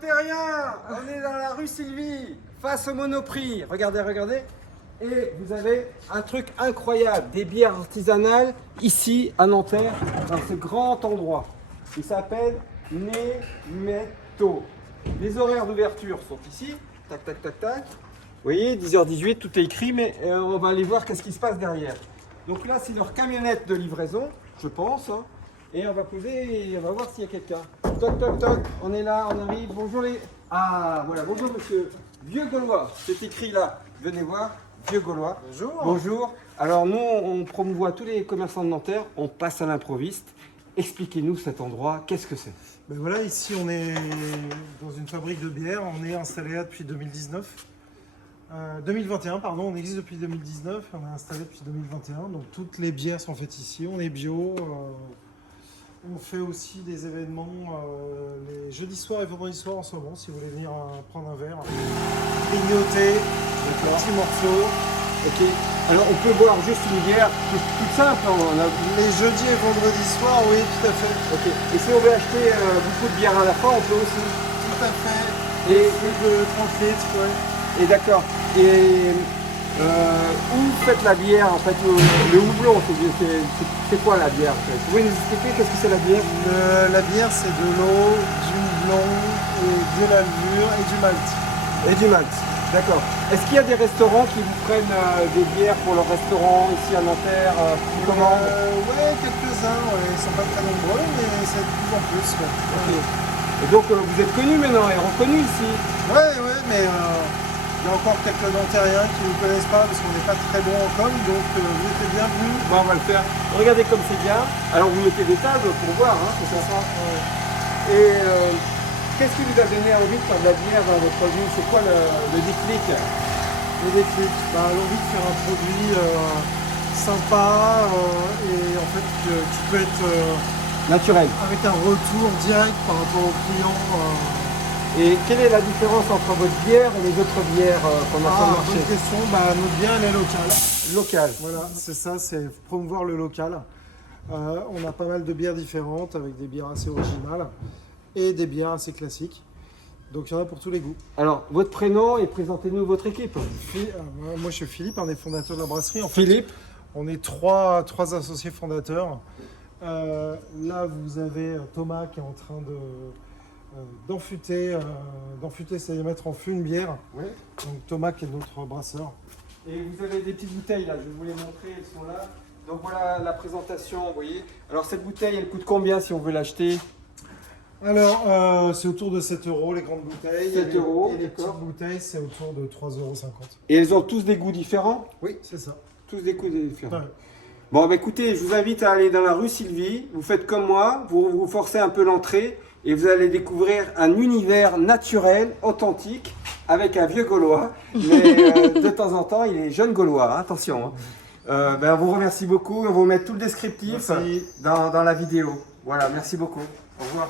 Nanterriens, on est dans la rue Sylvie, face au Monoprix. Regardez, regardez. Et vous avez un truc incroyable, des bières artisanales ici à Nanterre, dans ce grand endroit. Il s'appelle Németto. Les horaires d'ouverture sont ici. Tac, tac, tac, tac. Vous voyez, 10h18, tout est écrit, mais on va aller voir qu'est-ce qui se passe derrière. Donc là, c'est leur camionnette de livraison, je pense. Hein. Et on va poser et on va voir s'il y a quelqu'un. Toc, toc, toc, on est là, on arrive. Bonjour les... Ah, voilà, bonjour monsieur. Vieux Gaulois, c'est écrit là. Venez voir, Vieux Gaulois. Bonjour. Bonjour. Alors nous, on promouvoit tous les commerçants de Nanterre. On passe à l'improviste. Expliquez-nous cet endroit, qu'est-ce que c'est? Ben voilà, ici on est dans une fabrique de bière. On est installé là depuis 2019. 2021, pardon, on existe depuis 2019. On est installé depuis 2021. Donc toutes les bières sont faites ici. On est bio. On fait aussi des événements les jeudis soirs et vendredis soirs en ce moment. Si vous voulez venir prendre un verre, grignoter, des petits morceaux. Ok. Alors on peut boire juste une bière toute simple. Les jeudis et vendredis soirs, oui, tout à fait. Ok. Et si on veut acheter beaucoup de bière à la fois, on peut aussi. Tout à fait. Et Plus de 30 litres, ouais. Et d'accord. Et où vous faites la bière en fait? Le houblon, c'est quoi la bière en fait? Vous pouvez nous expliquer qu'est-ce que c'est la bière? La bière, c'est de l'eau, du houblon, et de la levure et du malt. Et du malt. D'accord. Est-ce qu'il y a des restaurants qui vous prennent des bières pour leur restaurant ici à Nanterre qui commandent? Ouais, quelques-uns. Ouais. Ils ne sont pas très nombreux, mais c'est de plus en plus. Ouais. Ok. Et donc vous êtes connu maintenant et reconnu ici? Ouais, mais il y a encore quelques Nanterriens qui ne nous connaissent pas parce qu'on n'est pas très bon en com, donc vous êtes les bienvenus. Bon, on va le faire. Regardez comme c'est bien. Alors vous mettez des tables pour voir, hein, c'est ça. Ouais. Et qu'est-ce qui vous a donné envie de faire de la bière dans votre vie? C'est quoi le déclic? Le déclic, l'envie de faire un produit sympa et en fait qui peut être Naturel. avec un retour direct par rapport aux clients. Et quelle est la différence entre votre bière et les autres bières qu'on a sur le marché? Bonne question. Notre bière, elle est locale. Local. Voilà, c'est ça, c'est promouvoir le local. On a pas mal de bières différentes avec des bières assez originales et des bières assez classiques. Donc il y en a pour tous les goûts. Alors, votre prénom et présentez-nous votre équipe. Moi, je suis Philippe, un des fondateurs de la brasserie. En fait, Philippe. on est trois associés fondateurs. Là, vous avez Thomas qui est en train d'enfuter, c'est-à-dire mettre en fût une bière. Oui. Donc Thomas qui est notre brasseur. Et vous avez des petites bouteilles là, je vais vous les montrer, elles sont là. Donc voilà la présentation, vous voyez. Alors cette bouteille, elle coûte combien si on veut l'acheter? Alors, c'est autour de 7 € les grandes bouteilles. 7 €, Et les petites d'accord. bouteilles, c'est autour de 3,50 €. Et elles ont tous des goûts différents? Oui, c'est ça. Tous des goûts différents. Ouais. Bon, bah écoutez, je vous invite à aller dans la rue Sylvie. Vous faites comme moi, vous forcez un peu l'entrée et vous allez découvrir un univers naturel, authentique, avec un vieux Gaulois. Mais de temps en temps, il est jeune Gaulois, hein, attention. Hein. On vous remercie beaucoup. On va vous mettre tout le descriptif Merci. dans la vidéo. Voilà, merci beaucoup. Au revoir.